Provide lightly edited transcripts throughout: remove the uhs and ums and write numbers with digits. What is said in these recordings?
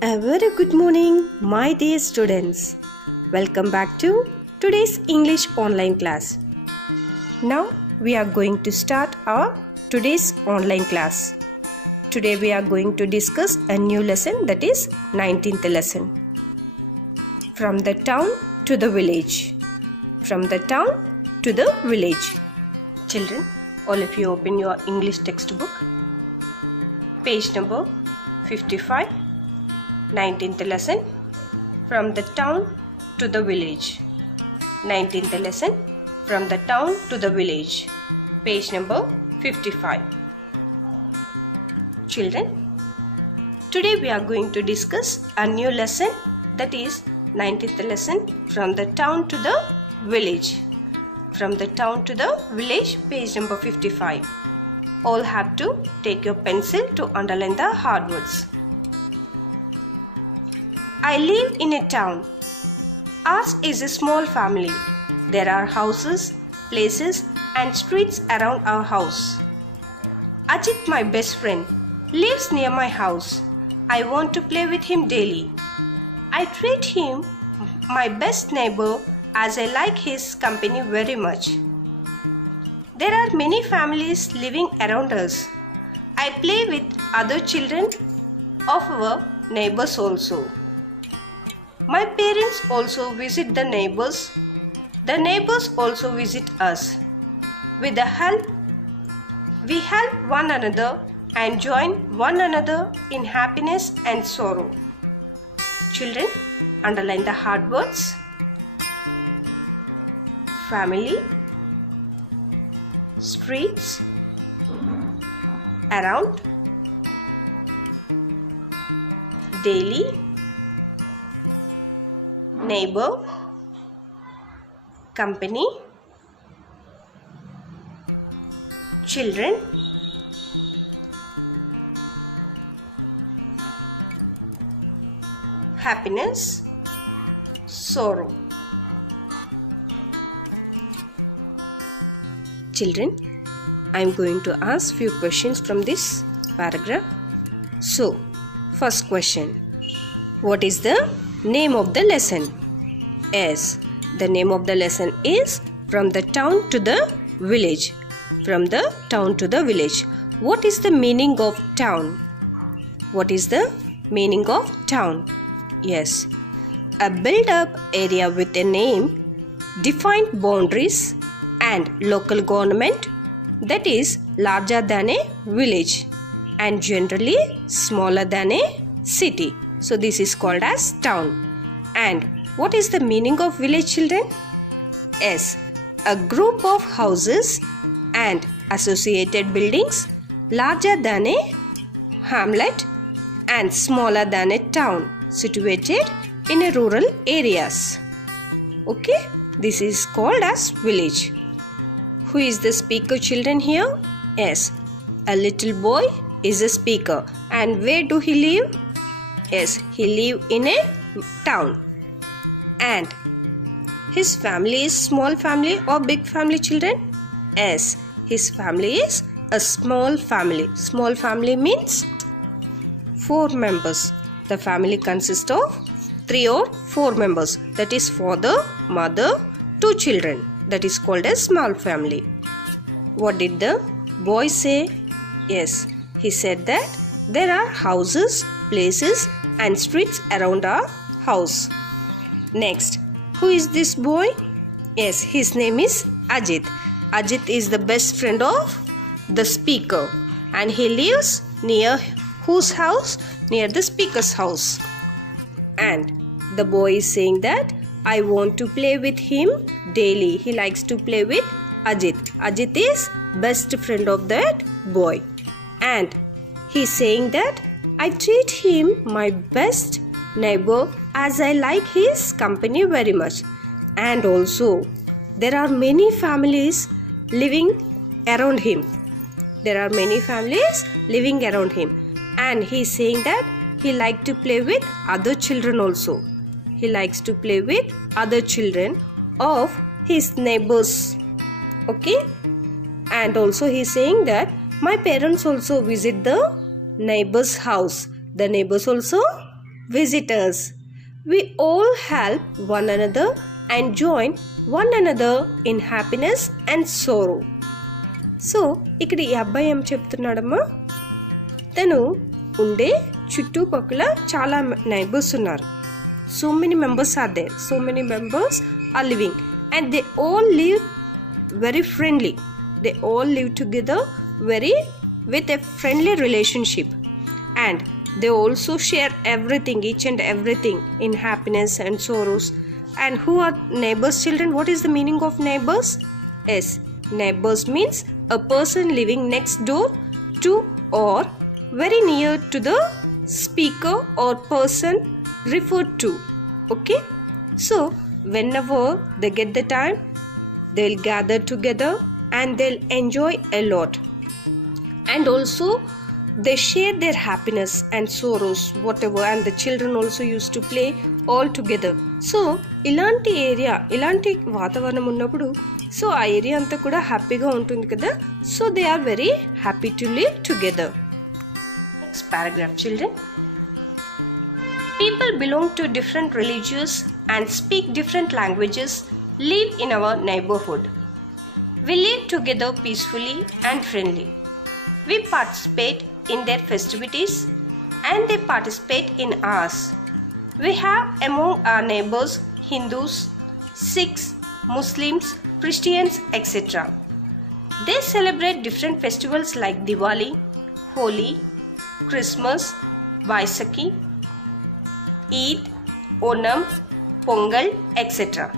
A very good morning, my dear students. Welcome back to today's English online class. Now we are going to start our today's online class. Today we are going to discuss a new lesson, that is 19th lesson. From the town to the village. From the town to the village. Children, all of you open your English textbook. Page number 55. 19th lesson, from the town to the village. 19th lesson, from the town to the village. Page number 55. Children, today we are going to discuss a new lesson, that is 19th lesson, from the town to the village. From the town to the village, page number 55. All have to take your pencil to underline the hard words. I live in a town. Ours is a small family. There are houses, places and streets around our house. Ajit, my best friend, lives near my house. I want to play with him daily. I treat him my best neighbor as I like his company very much. There are many families living around us. I play with other children of our neighbors also. My parents also visit the neighbors. The neighbors also visit us. We help one another and join one another in happiness and sorrow. Children, underline the hard words. Family, streets, around, daily, neighbor, company, children, happiness, sorrow. Children, I am going to ask few questions from this paragraph. So, first question. What is the name of the lesson? Yes, the name of the lesson is From the Town to the Village. From the town to the village. What is the meaning of town? What is the meaning of town? Yes, a built-up area with a name, defined boundaries and local government that is larger than a village and generally smaller than a city. So this is called as town. And what is the meaning of village, children? Yes, a group of houses and associated buildings larger than a hamlet and smaller than a town situated in a rural areas. Okay, this is called as village. Who is the speaker, children, here? Yes, a little boy is a speaker. And where do he live? Yes, he lives in a town. And his family is small family or big family, children? Yes, his family is a small family. Small family means 4 members. The family consists of 3 or 4 members. That is father, mother, 2 children. That is called a small family. What did the boy say? Yes, he said that there are houses, places and streets around our house. Next, who is this boy? Yes, his name is Ajit. Ajit is the best friend of the speaker and he lives near whose house? Near the speaker's house. And the boy is saying that I want to play with him daily. He likes to play with Ajit. Ajit is best friend of that boy. And he is saying that I treat him my best neighbor as I like his company very much. And also, there are many families living around him. There are many families living around him. And he is saying that he likes to play with other children also. He likes to play with other children of his neighbors. Okay? And also he is saying that my parents also visit the neighbor's house. The neighbors also visitors. We all help one another and join one another in happiness and sorrow. So ఇక్కడ ఈ అబ్బాయి ఏం చెప్తున్నాడమ్మా, తను ఉండే చుట్టుపక్కల చాలా neighbours ఉన్నారు. So many members are there, so many members are living and they all live very friendly. They all live together with a friendly relationship, and they also share everything, each and everything, in happiness and sorrows. And who are neighbors, children? What is the meaning of neighbors? Yes, neighbors means a person living next door to or very near to the speaker or person referred to. Okay, so whenever they get the time, they'll gather together and they'll enjoy a lot, and also they share their happiness and sorrows whatever, and the children also used to play all together. So ఇలాంటి area, ఇలాంటి వాతావరణం ఉన్నప్పుడు so ఆ area అంతా కూడా హ్యాపీగా ఉంటుంది కదా. So they are very happy to live together. Next paragraph children. People belong to different religions and speak different languages live in our neighborhood. We live together peacefully and friendly. We participate in their festivities and they participate in ours. We have among our neighbors Hindus, Sikhs, Muslims, Christians, etc. They celebrate different festivals like Diwali, Holi, Christmas, Vaisakhi, Eid, Onam, Pongal, etc.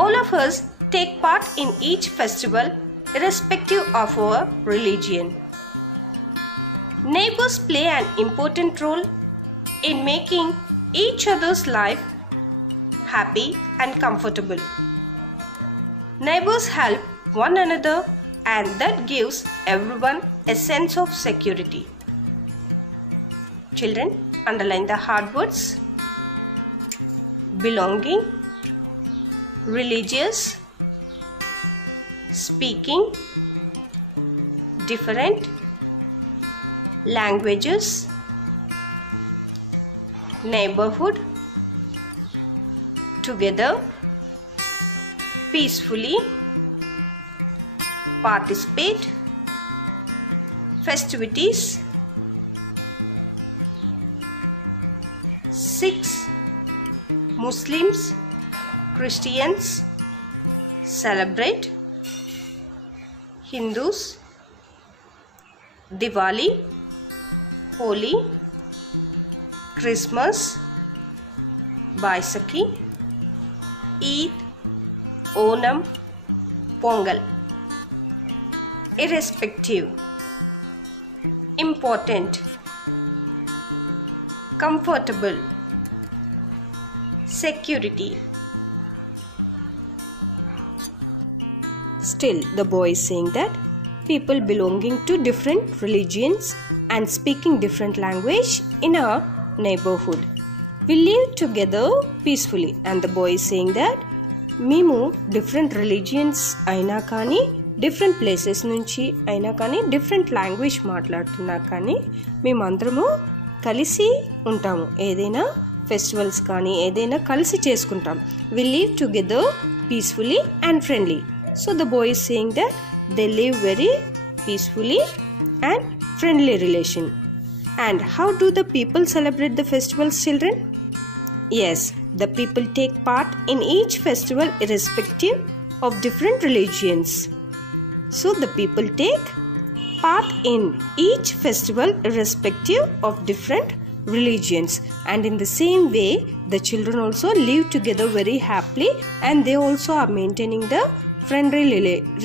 All of us take part in each festival irrespective of our religion. Neighbors play an important role in making each other's life happy and comfortable. Neighbors help one another and that gives everyone a sense of security. Children, underline the hard words: belonging, religious, speaking different languages, neighborhood, together, peacefully, participate, festivities, Sikhs, Muslims, Christians, celebrate, Hindus, Diwali, Holi, Christmas, Vaisakhi, Eid, Onam, Pongal. Irrespective, important, comfortable, security. Still, the boy is saying that people belonging to different religions and speaking different language in our neighborhood. We live together peacefully. And the boy is saying that మేము different religions అయినా కానీ, different places నుంచి అయినా కానీ, different language మాట్లాడుతున్నా కానీ మేమందరము కలిసి ఉంటాము. ఏదైనా ఫెస్టివల్స్ కానీ ఏదైనా కలిసి చేసుకుంటాం. We live together peacefully and friendly. So the boy is saying that they live very peacefully and friendly relation. And how do the people celebrate the festivals, children? Yes, the people take part in each festival irrespective of different religions. So the people take part in each festival irrespective of different religions, and in the same way the children also live together very happily and they also are maintaining the friendly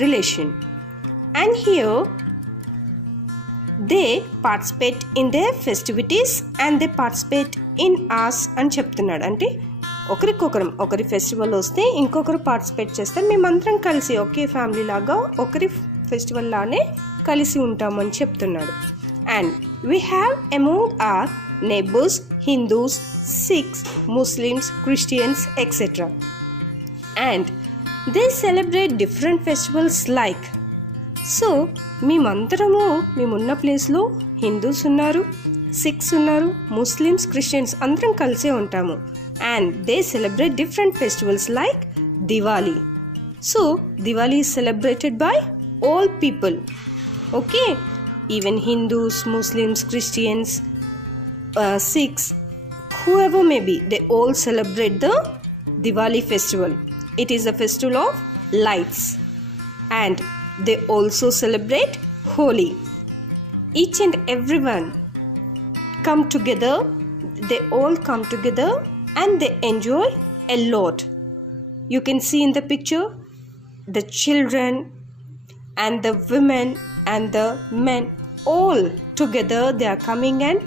relation. And here they participate in their festivities and they participate in ours అని చెప్తున్నాడు. అంటే ఒకరికొకరం, ఒకరి festival వస్తే ఇంకొకరు participate చేస్తారు. మేమందరం కలిసి ఒకే ఫ్యామిలీ లాగా ఒకరి ఫెస్టివల్ లానే కలిసి ఉంటామని చెప్తున్నాడు. And we have among our neighbors Hindus, Sikhs, Muslims, Christians, etc. And they celebrate different festivals like. So మేమందరము మేమున్న ప్లేస్లో హిందూస్ ఉన్నారు, సిక్స్ ఉన్నారు, ముస్లిమ్స్, క్రిస్టియన్స్ అందరం కలిసే ఉంటాము. And they celebrate different festivals like Diwali. So Diwali is celebrated by all people. Okay, even Hindus, Muslims, Christians, Sikhs, whoever may be, they all celebrate the Diwali festival. It is a festival of lights. And they also celebrate Holi. Each and everyone come together, they all come together and they enjoy a lot. You can see in the picture the children and the women and the men all together, they are coming and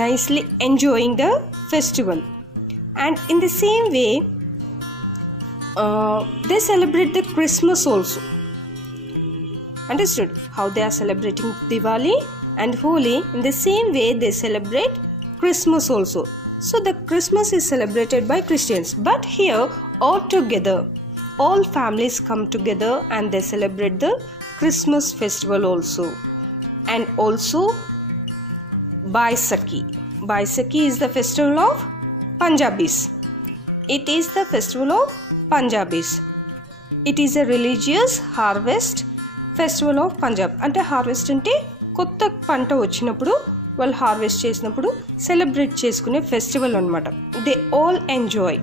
nicely enjoying the festival. And in the same way they celebrate the Christmas also. Understood how they are celebrating Diwali and Holi? In the same way they celebrate Christmas also. So the Christmas is celebrated by Christians, but here all together all families come together and they celebrate the Christmas festival also. And also Baisakhi. Baisakhi is the festival of Punjabis. It is the festival of Punjabis. It is a religious harvest festival of Punjab. అంటే harvest అంటే కొత్త పంట వచ్చినప్పుడు వాళ్ళు harvest చేసినప్పుడు celebrate చేసుకునే festival అన్నమాట. They all enjoy.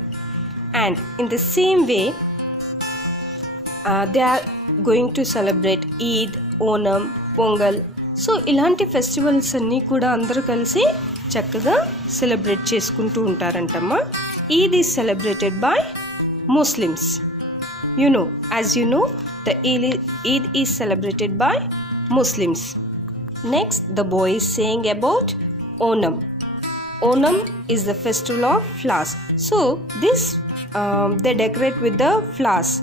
And in the same way they are going to celebrate Eid, Onam, Pongal. So ఇలాంటి ఫెస్టివల్స్ అన్నీ కూడా అందరూ కలిసి చక్కగా సెలబ్రేట్ చేసుకుంటూ ఉంటారంటమ్మా. Eid is celebrated by Muslims. As you know, the Eid is celebrated by Muslims. Next, the boy is saying about Onam. Onam is the festival of flowers. So this they decorate with the flowers.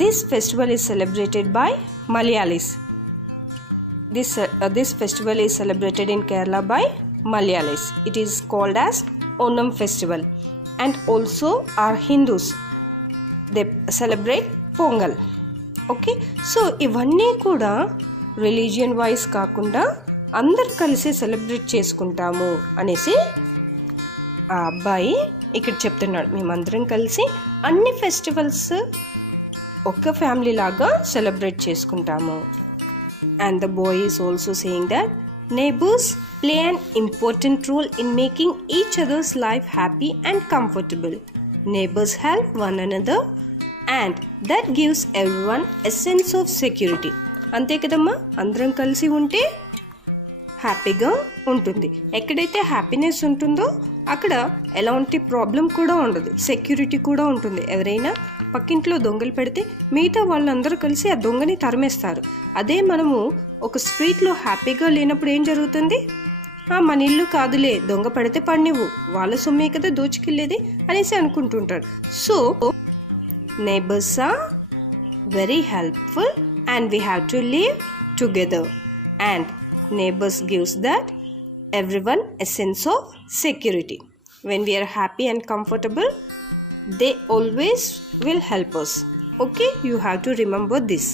This festival is celebrated by Malayalis. This festival is celebrated in Kerala by Malayalis. It is called as Onam festival. And also our Hindus, they celebrate Pongal. Okay, so ఇవన్నీ కూడా religion wise కాకుండా అందరు కలిసి celebrate చేసుకుంటాము అనేసి ఆ అబ్బాయి ఇక్కడ చెప్తున్నాడు. మేమందరం కలిసి అన్ని ఫెస్టివల్స్ ఒక ఫ్యామిలీ లాగా సెలబ్రేట్ చేసుకుంటాము. And the boy is also saying that neighbors play an important role in making each other's life happy and comfortable. Neighbors help one another and that gives everyone a sense of security. అంతే కదమ్మా, అందరం కలిసి ఉంటే హ్యాపీగా ఉంటుంది. ఎక్కడైతే happiness ఉంటుందో అక్కడ ఎలాంటి ప్రాబ్లం కూడా ఉండదు, సెక్యూరిటీ కూడా ఉంటుంది. ఎవరైనా పక్కింట్లో దొంగలు పెడితే మిగతా వాళ్ళందరూ కలిసి ఆ దొంగని తరిమేస్తారు. అదే మనము ఒక స్ట్రీట్లో హ్యాపీగా లేనప్పుడు ఏం జరుగుతుంది? మన ఇల్లు కాదులే, దొంగ పడితే పడినివ్వు, వాళ్ళ సొమ్మే కదా దోచుకెళ్ళేది అనేసి అనుకుంటుంటారు. So neighbors are very helpful and we have to live together, and neighbors gives that everyone a sense of security. When we are happy and comfortable, they always will help us. Okay, you have to remember this.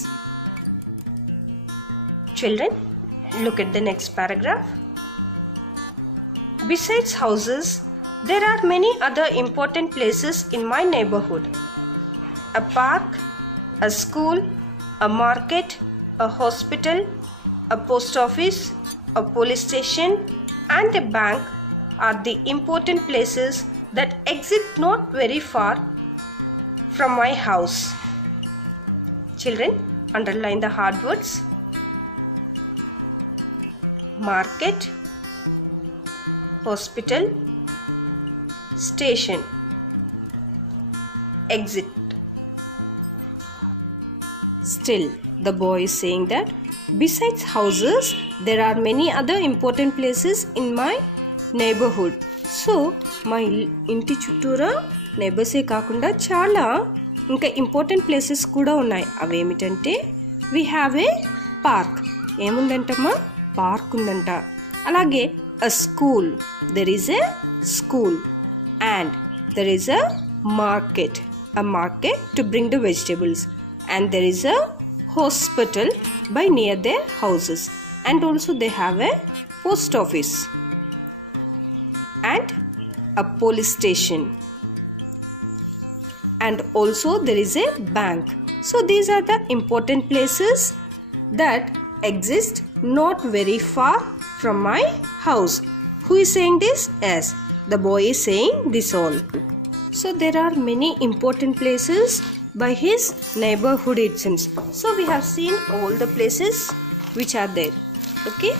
Children, look at the next paragraph. Besides houses, there are many other important places in my neighborhood. A park, a school, a market, a hospital, a post office, a police station, and a bank are the important places that exist not very far from my house. Children, underline the hard words. Market, hospital, station, exit. Still, the boy is saying that besides houses, there are many other important places in my neighborhood. So మా ఇంటి చుట్టూరా నైబర్సే కాకుండా చాలా ఇంకా important places కూడా ఉన్నాయి. అవేమిటంటే we have a park. ఏముందంటమ్మా? పార్క్ ఉందంట. అలాగే a school, there is a school. And there is a market to bring the vegetables. And there is a hospital by near their houses. And also they have a post office and a police station, and also there is a bank. So these are the important places that exist not very far from my house. Who is saying this? Yes, the boy is saying this all. So there are many important places by his neighborhood, it seems. So we have seen all the places which are there. Okay.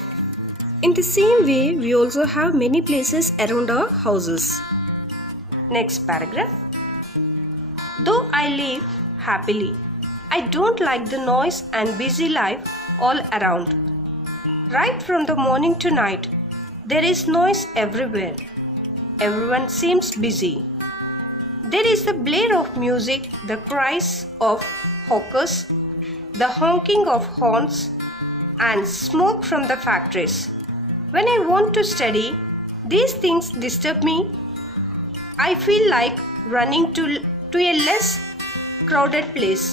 In the same way, we also have many places around our houses. Next paragraph. Though I live happily, I don't like the noise and busy life all around. Right from the morning to night, there is noise everywhere. Everyone seems busy. There is the blare of music, the cries of hawkers, the honking of horns, and smoke from the factories. When I want to study, these things disturb me. I feel like running to a less crowded place.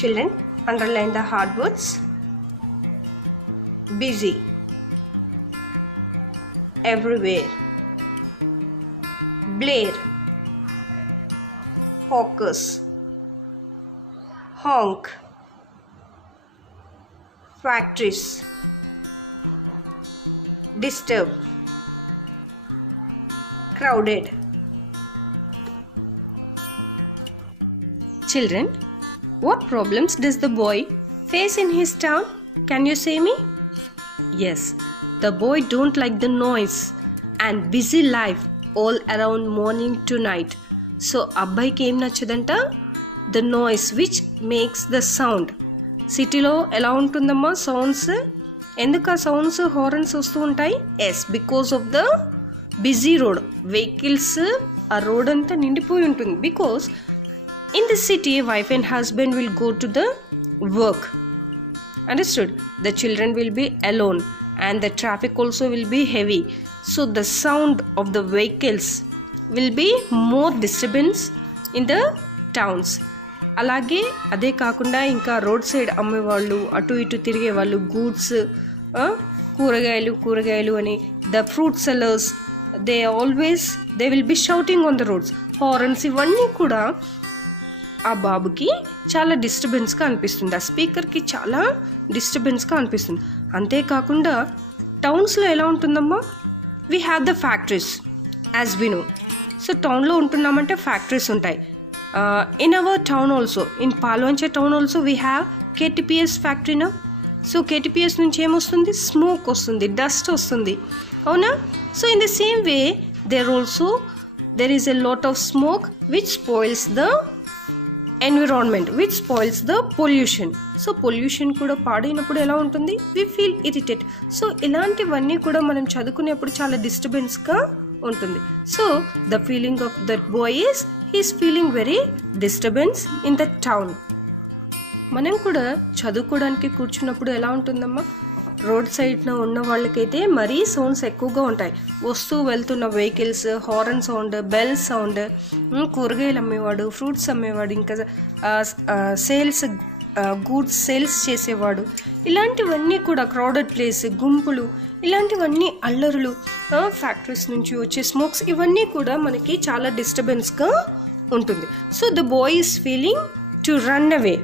Children, underline the hard words. Busy. Everywhere. Blare. Hawkers. Honk. Factories. Disturb. Crowded. Children, what problems does the boy face in his town? Can you say me? Yes, the boy don't like the noise and busy life all around morning to night. So abbaiki em nachadanta? The noise which makes the sound. Citylo ela untundamma sounds? ఎందుకు ఆ sounds horns వస్తూ ఉంటాయి? Yes, because of the busy road. Vehicles ఆ road అంతా నిండిపోయి ఉంటుంది. Because in the city wife and husband will go to the work. Understood? The children will be alone and the traffic also will be heavy. So the sound of the vehicles will be more disturbance in the towns. అలాగే అదే కాకుండా ఇంకా road side అమ్మేవాళ్ళు, అటు ఇటు తిరిగే వాళ్ళు, goods, కూరగాయలు అని, the fruit sellers, they will be shouting on the roads. Horns ఇవన్నీ కూడా ఆ బాబుకి చాలా డిస్టర్బెన్స్గా అనిపిస్తుంది. ఆ స్పీకర్కి చాలా డిస్టర్బెన్స్గా అనిపిస్తుంది. అంతేకాకుండా టౌన్స్లో ఎలా ఉంటుందమ్మా? We have the factories as we know. So టౌన్లో ఉంటున్నామంటే ఫ్యాక్టరీస్ ఉంటాయి. In our town also, in Palwancha town also we have KTPS factory now. So KTPS నుంచి ఏమొస్తుంది? స్మోక్ వస్తుంది, డస్ట్ వస్తుంది, అవునా? So in the same way there is a lot of smoke which spoils the environment, which spoils the pollution. So pollution కూడా పాడైనప్పుడు ఎలా ఉంటుంది? we feel irritated. So ఇలాంటివన్నీ కూడా మనం చదువుకునేప్పుడు చాలా డిస్టర్బెన్స్గా ఉంటుంది. So the feeling of that boy is he is feeling very disturbance in the town. మనం కూడా చదువుకోవడానికి కూర్చున్నప్పుడు ఎలా ఉంటుందమ్మా? రోడ్ సైడ్న ఉన్న వాళ్ళకైతే మరీ సౌండ్స్ ఎక్కువగా ఉంటాయి. వస్తూ వెళ్తున్న vehicles, horn sound, bell sound, కూరగాయలు అమ్మేవాడు, ఫ్రూట్స్ అమ్మేవాడు, ఇంకా సేల్స్, గూడ్స్ సేల్స్ చేసేవాడు, ఇలాంటివన్నీ కూడా క్రౌడెడ్ ప్లేస్, గుంపులు, ఇలాంటివన్నీ అల్లరులు, ఫ్యాక్టరీస్ నుంచి వచ్చే స్మోక్స్, ఇవన్నీ కూడా మనకి చాలా డిస్టర్బెన్స్గా ఉంటుంది. So the boy is feeling to run away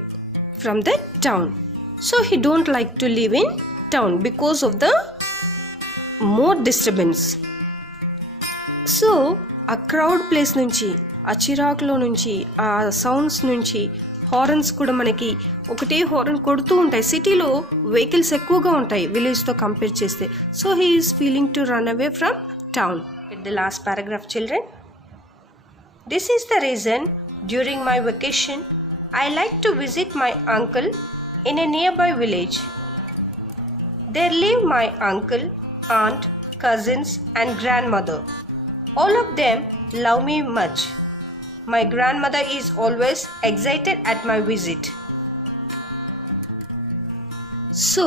from the town. So he don't like to live in town because of the more disturbance. So ఆ క్రౌడ్ ప్లేస్ నుంచి, ఆ చిరాకులో నుంచి, ఆ సౌండ్స్ నుంచి, హార్న్స్ కూడా మనకి ఒకటే హార్న్ కొడుతూ ఉంటాయి. సిటీలో వెహికల్స్ ఎక్కువగా ఉంటాయి విలేజ్తో కంపేర్ చేస్తే. So he is feeling to run away from town. With the last paragraph children. This is the reason during my vacation I like to visit my uncle in a nearby village. There live my uncle, aunt, cousins and grandmother. All of them love me much. My grandmother is always excited at my visit. So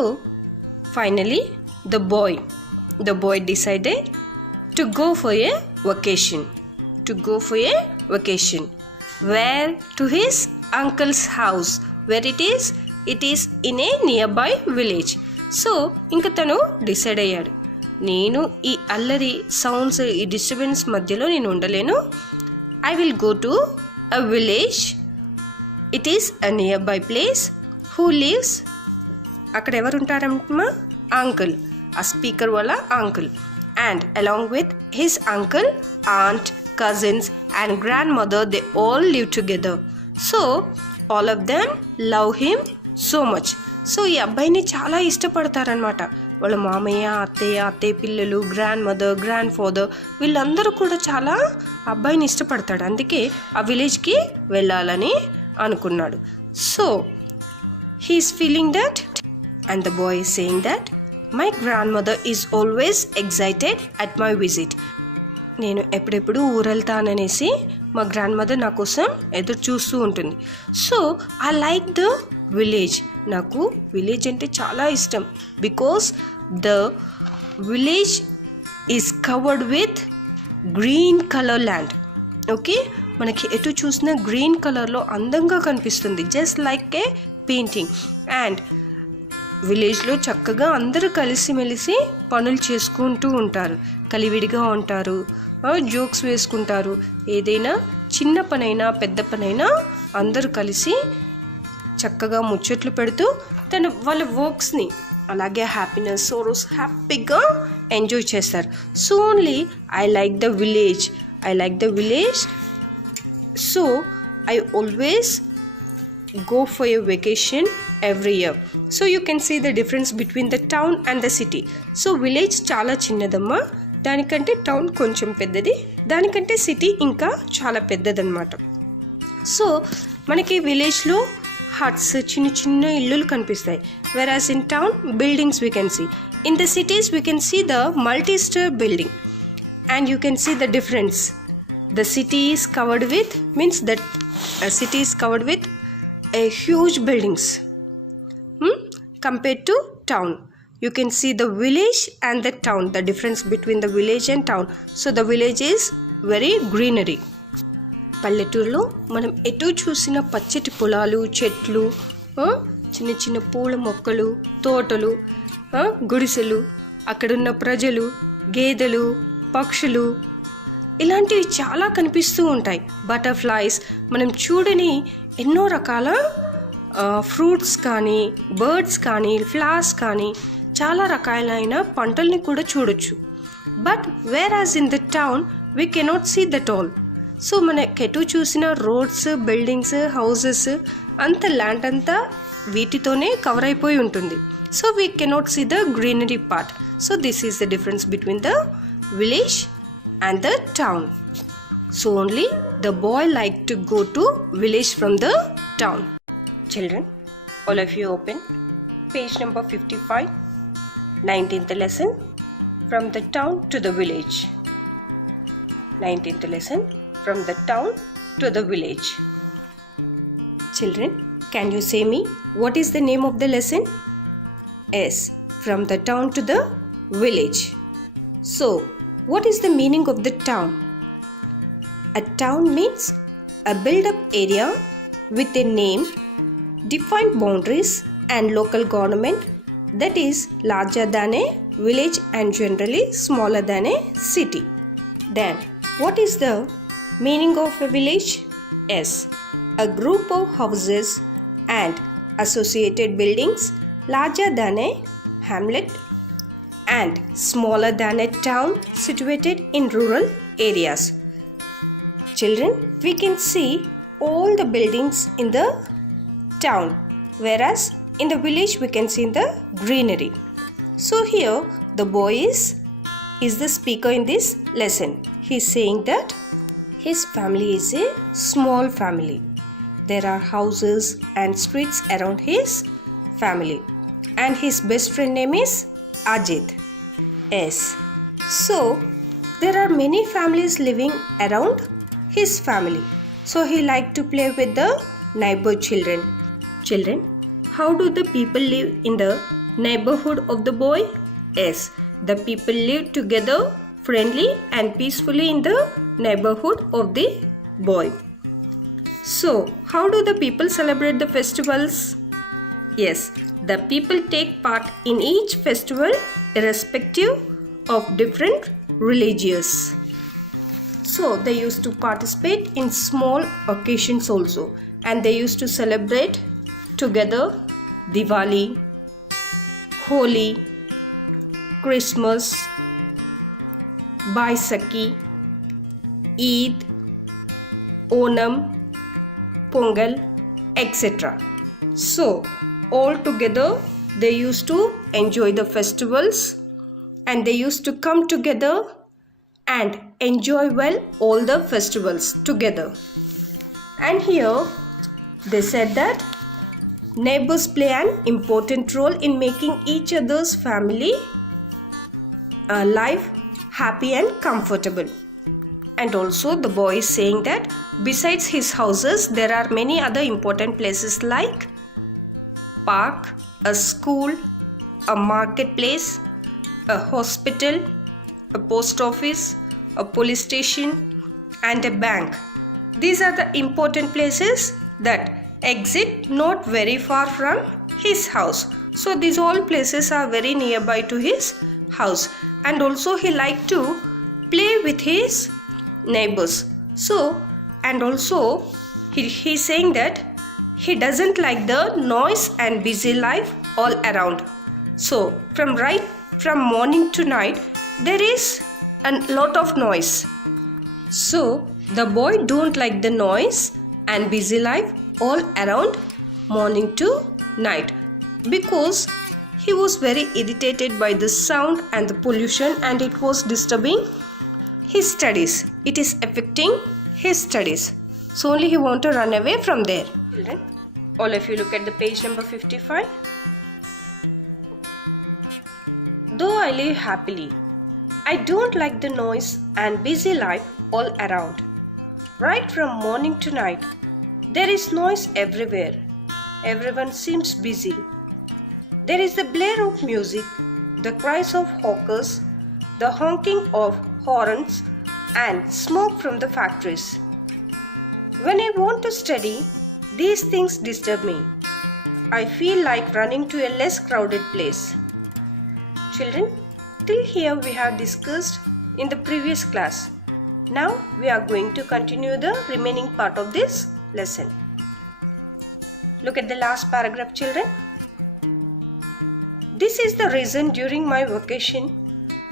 finally the boy decided to go for a vacation. Where? To his uncle's house. Where it is? It is in a nearby village. So ఇంకా తను decide అయ్యాడు, నేను ఈ అల్లరి sounds ఈ disturbance మధ్యలో నేను ఉండలేను. I will go to a village. It is a near by place. Who lives? అక్కడ ఎవరు ఉంటారమ్మా? అంకుల్, ఆ స్పీకర్ వాళ్ళ uncle. And along with his uncle, aunt, cousins and grandmother, they all live together. So all of them love him so much. So ఈ అబ్బాయిని చాలా ఇష్టపడతారనమాట. వాళ్ళ మామయ్య, అత్తయ్య పిల్లలు, గ్రాండ్ మదర్, గ్రాండ్ ఫాదర్ వీళ్ళందరూ కూడా చాలా అబ్బాయిని ఇష్టపడతాడు. అందుకే ఆ విలేజ్కి వెళ్ళాలని అనుకున్నాడు. So he's feeling that and the boy is saying that my grandmother is always excited at my visit. నేను ఎప్పుడెప్పుడు ఊరెళ్తాననేసి మా గ్రాండ్ మదర్ నా కోసం ఎదురు చూస్తూ ఉంటుంది. So I like the village. నాకు విలేజ్ అంటే చాలా ఇష్టం. Because the village is covered with green colour land. Okay, మనకి ఎటు చూసినా గ్రీన్ కలర్లో అందంగా కనిపిస్తుంది, just like A painting. And విలేజ్లో చక్కగా అందరూ కలిసిమెలిసి పనులు చేసుకుంటూ ఉంటారు, కలివిడిగా ఉంటారు, జోక్స్ వేసుకుంటారు. ఏదైనా చిన్న పనైనా పెద్ద పనైనా అందరూ కలిసి చక్కగా ముచ్చట్లు పెడుతూ వాళ్ళ వర్క్స్ని అలాగే హ్యాపీనెస్, సోరోస్ హ్యాపీగా ఎంజాయ్ చేస్తారు. So only I like the village. So I always go for a vacation every year. So you can see the difference between the town and the city. So village చాలా చిన్నదమ్మా, దానికంటే town కొంచెం పెద్దది, దానికంటే city ఇంకా చాలా పెద్దదన్నమాట. So మనకి విలేజ్లో huts, చిన్న చిన్న ఇల్లులు కనిపిస్తాయి. whereas in town buildings we can see. In the cities we can see the multi-story building and you can see the difference. The city is covered with a huge buildings compared to town. You can see the village and the town, the difference between the village and town. So the village is very greenery. పల్లెటూరులో మనం ఎటు చూసిన పచ్చటి పొలాలు, చెట్లు, చిన్న చిన్న పూల మొక్కలు, తోటలు, గుడిసెలు, అక్కడున్న ప్రజలు, గేదెలు, పక్షులు ఇలాంటివి చాలా కనిపిస్తూ ఉంటాయి. బటర్ఫ్లైస్, మనం చూడని ఎన్నో రకాల ఫ్రూట్స్ కానీ, బర్డ్స్ కానీ, ఫ్లవర్స్ కానీ, చాలా రకాలైన పంటల్ని కూడా చూడొచ్చు. But whereas in the town we cannot see that all. So మనకి ఎటు చూసిన రోడ్స్, బిల్డింగ్స్, హౌసెస్, అంత ల్యాండ్ అంతా వీటితోనే కవర్ అయిపోయి ఉంటుంది. So we cannot see the greenery part. So this is the difference between the village and the town. So only the boy liked to go to village from the town. Children, all of you open page number 55, 19th lesson, from the town to the village. 19th lesson, from the town to the village. Children, can you say me what is the name of the lesson? Yes, from the town to the village. So what is the meaning of the town? A town means a built-up area with a name, defined boundaries and local government that is larger than a village and generally smaller than a city. Then, what is the meaning of a village? Yes, a group of houses and associated buildings larger than a hamlet and smaller than a town situated in rural areas. Children, we can see all the buildings in the town, whereas in the village we can see the greenery. So here the boy is the speaker in this lesson. He is saying that his family is a small family. There are houses and streets around his family and his best friend name is Ajit. Yes. So there are many families living around his family. So he liked to play with the neighbor children. Children, how do the people live in the neighborhood of the boy? Yes, the people live together friendly and peacefully in the neighborhood of the boy. So how do the people celebrate the festivals? Yes, The people take part in each festival irrespective of different religions. So they used to participate in small occasions also, and they used to celebrate together Diwali, Holi, Christmas, Baisakhi, Eid, Onam, Pongal, etc. So all together they used to enjoy the festivals, and they used to come together and enjoy well all the festivals together. And here they said that neighbors play an important role in making each other's family life happy and comfortable. And also the boy is saying that besides his houses there are many other important places like park, a school, a marketplace, a hospital, a post office, a police station, and a bank. These are the important places that exist not very far from his house. So these all places are very nearby to his house, and also he liked to play with his neighbors. So, and also he's saying that he doesn't like the noise and busy life all around. So from morning to night there is a lot of noise. So the boy don't like the noise and busy life all around morning to night, because he was very irritated by the sound and the pollution, and it was disturbing his studies. It is affecting his studies. So only he want to run away from there. Children, all of you look at the page number 55. Though I live happily, I don't like the noise and busy life all around. Right from morning to night, there is noise everywhere. Everyone seems busy. There is the blare of music, the cries of hawkers, the honking of horns, and smoke from the factories. When I want to study, these things disturb me. I feel like running to a less crowded place. Children, till here we have discussed in the previous class. Now we are going to continue the remaining part of this lesson. Look at the last paragraph, children. This is the reason during my vacation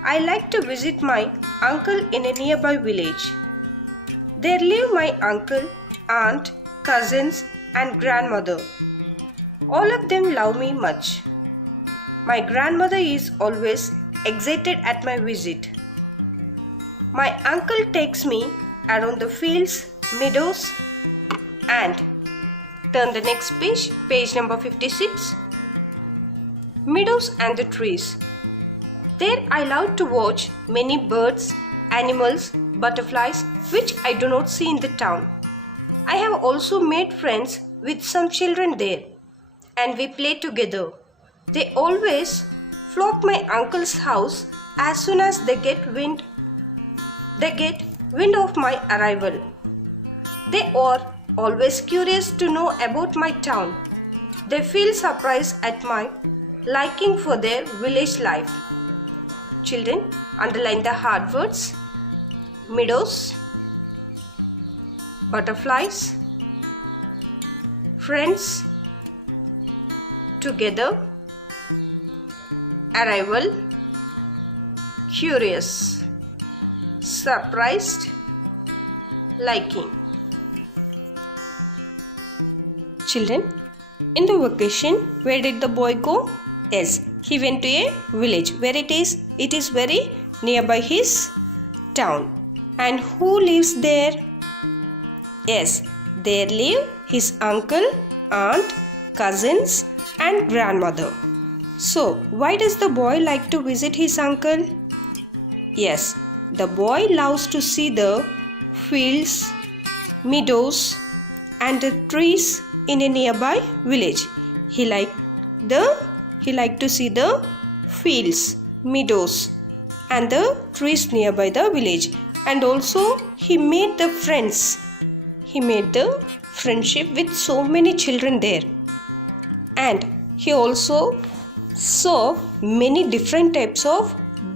I like to visit my uncle in a nearby village. There live my uncle, aunt, cousins, and grandmother. All of them love me much. My grandmother is always excited at my visit. My uncle takes me around the fields, meadows, and turn the next page, page number 56. Meadows and the trees. There I love to watch many birds, animals, butterflies, which I do not see in the town. I have also made friends with some children there, and we play together. They always flock my uncle's house as soon as they get wind of my arrival. They are always curious to know about my town. They feel surprised at my liking for their village life. Children, underline the hard words: meadows, butterflies, friends, together, arrival, curious, surprised, liking. Children, in the vacation, where did the boy go? Yes, he went to a village. Where it is? It is very nearby his town. And who lives there? Yes, there live his uncle, aunt, cousins, and grandmother. So, why does the boy like to visit his uncle? Yes, the boy loves to see the fields, meadows, and the trees in a nearby village. He liked to see the fields, meadows, and the trees nearby the village. And also he made the friends. He made the friendship with so many children there. And he also saw many different types of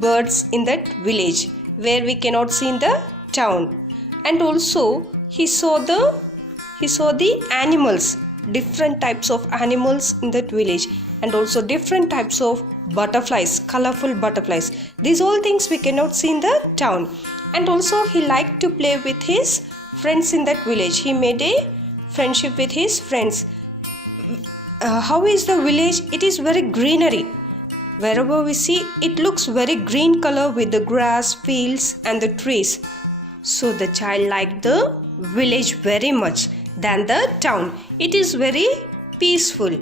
birds in that village where we cannot see in the town. And also he saw the animals, different types of animals in that village, and also different types of butterflies, colorful butterflies. These all things we cannot see in the town. And also he liked to play with his friends in that village. He made a friendship with his friends. How is the village? It is very greenery. Wherever we see, it looks very green color with the grass, fields and the trees. So the child liked the village very much than the town. It is very peaceful.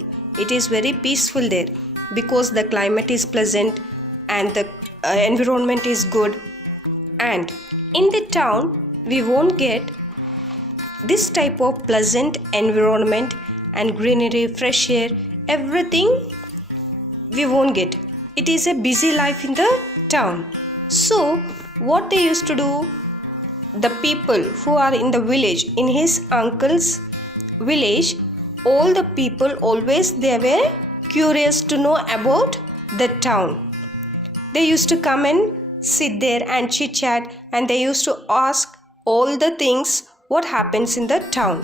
It is very peaceful there because the climate is pleasant and the environment is good. And in the town, we won't get this type of pleasant environment and greenery, fresh air, everything we won't get. It is a busy life in the town. So what they used to do, the people who are in the village, in his uncle's village, all the people always they were curious to know about the town. They used to come and sit there and chit chat, and they used to ask all the things what happens in the town.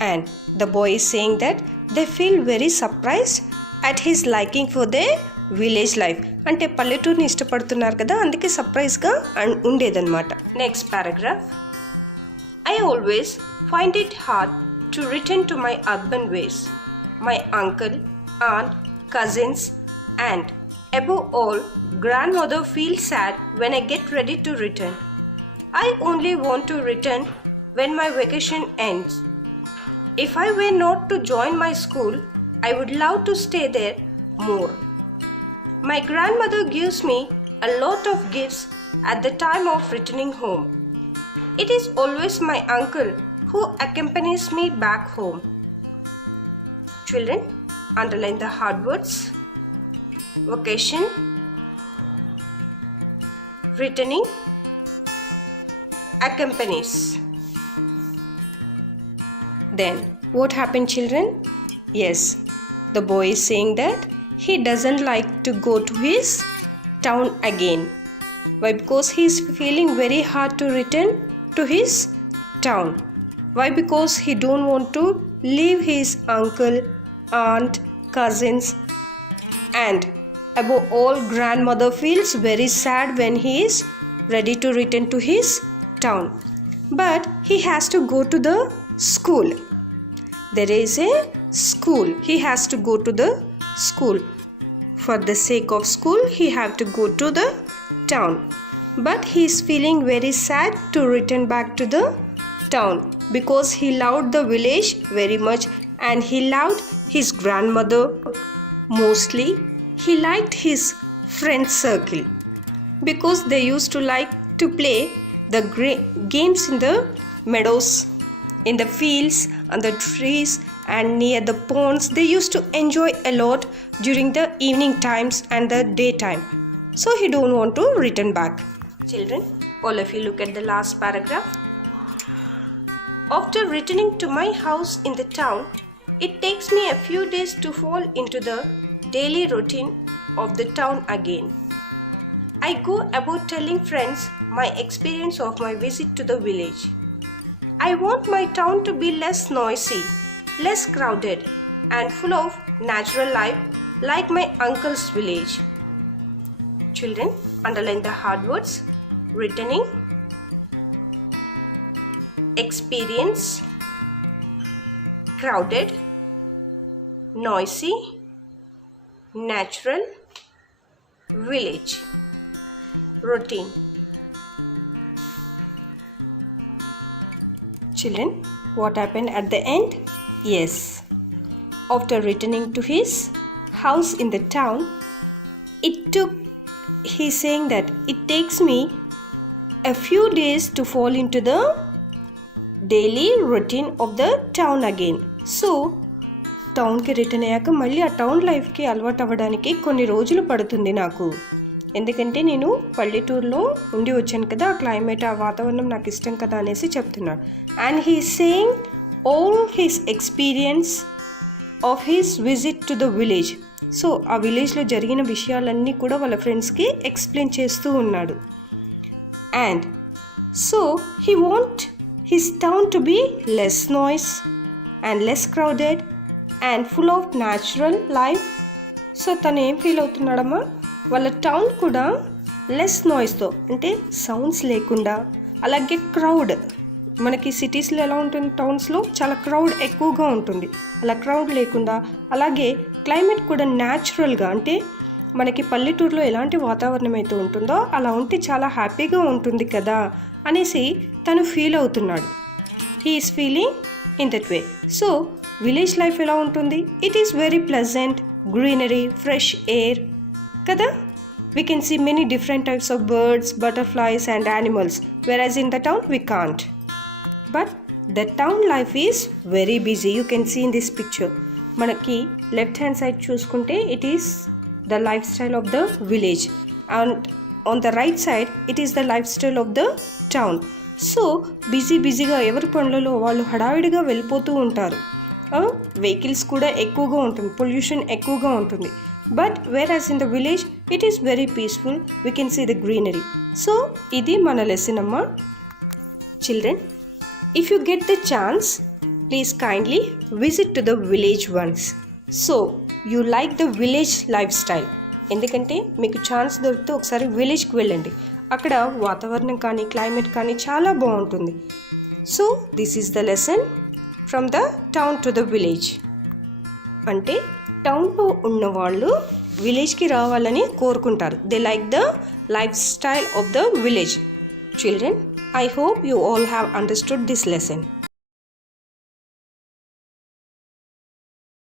And the boy is saying that they feel very surprised at his liking for their village life. అంటే పల్లెటూరుని ఇష్టపడుతున్నారు కదా, అందుకే సర్ప్రైజ్గా ఉండేదన్నమాట. Next paragraph. I always find it hard to return to my urban ways. My uncle, aunt, cousins and above all grandmother feels sad when I get ready to return. I only want to return when my vacation ends. If I were not to join my school, I would love to stay there more. My grandmother gives me a lot of gifts at the time of returning home. It is always my uncle who accompanies me back home. Children, underline the hard words. Vacation, returning, accompanies. Then what happened, children? Yes, the boy is saying that he doesn't like to go to his town again. Why? Because he is feeling very hard to return to his town. Why? Because he don't want to leave his uncle, aunt, cousins, and above all grandmother feels very sad when he is ready to return to his town. But he has to go to the school. There is a school. He has to go to the school. For the sake of school, he have to go to the town. But he is feeling very sad to return back to the town because he loved the village very much and he loved his grandmother. Mostly, he liked his friend circle because they used to like to play the games in the meadows, in the fields, on the trees and near the ponds. They used to enjoy a lot during the evening times and the daytime. So he don't want to return back. Children, all of you look at the last paragraph. After returning to my house in the town, it takes me a few days to fall into the daily routine of the town again. I go about telling friends my experience of my visit to the village. I want my town to be less noisy, less crowded, and full of natural life like my uncle's village. Children, underline the hard words. Returning, experience, crowded, noisy, natural, village, routine. Children, what happened at the end? Yes, after returning to his house in the town, he's saying that it takes me a few days to fall into the daily routine of the town again. So టౌన్కి return అయ్యాక మళ్ళీ ఆ town లైఫ్కి అలవాటు అవ్వడానికి కొన్ని రోజులు పడుతుంది నాకు. ఎందుకంటే నేను పల్లెటూరులో ఉండి వచ్చాను కదా, ఆ క్లైమేట్, ఆ వాతావరణం నాకు ఇష్టం కదా అనేసి చెప్తున్నాడు. And he saying all his experience of his visit to the village. So ఆ విలేజ్లో జరిగిన విషయాలన్నీ కూడా వాళ్ళ ఫ్రెండ్స్కి ఎక్స్ప్లెయిన్ చేస్తూ ఉన్నాడు. And so he want his town to be less noise and less crowded and full of natural life. So తను ఏం ఫీల్ అవుతున్నాడమ్మా, వాళ్ళ టౌన్ కూడా లెస్ నాయిస్తో, అంటే సౌండ్స్ లేకుండా, అలాగే క్రౌడ్, మనకి సిటీస్లో ఎలా ఉంటుంది, టౌన్స్లో చాలా క్రౌడ్ ఎక్కువగా ఉంటుంది, అలా క్రౌడ్ లేకుండా, అలాగే క్లైమేట్ కూడా న్యాచురల్గా, అంటే మనకి పల్లెటూరులో ఎలాంటి వాతావరణం అయితే ఉంటుందో అలా ఉంటే చాలా హ్యాపీగా ఉంటుంది కదా అనేసి తను ఫీల్ అవుతున్నాడు. He is feeling in that way. So village life ఎలా ఉంటుంది, it is very pleasant, greenery, fresh air కదా. We can see many different types of birds, butterflies and animals, whereas in the town we can't. But the town life is very busy. You can see in this picture. మనకి left hand side చూసుకుంటే it is the lifestyle of the village, and on the right side it is the lifestyle of the town. So బిజీగా ఎవరి పనులలో వాళ్ళు హడావిడిగా వెళ్ళిపోతూ ఉంటారు. Vehicles కూడా ఎక్కువగా ఉంటుంది, పొల్యూషన్ ఎక్కువగా ఉంటుంది. But whereas in the village it is very peaceful, we can see the greenery. So ఇది మన లెసన్ అమ్మా. Children, if you get the chance, please kindly visit to the village once. So you like the village lifestyle. ఎందుకంటే మీకు chance దొరికితే ఒకసారి విలేజ్కి వెళ్ళండి, అక్కడ వాతావరణం కానీ క్లైమేట్ కానీ చాలా బాగుంటుంది. So this is the lesson from the town to the village. అంటే టౌన్లో ఉన్నవాళ్ళు విలేజ్కి రావాలని కోరుకుంటారు. They like the life style of the village. Children, I hope you all have understood this lesson.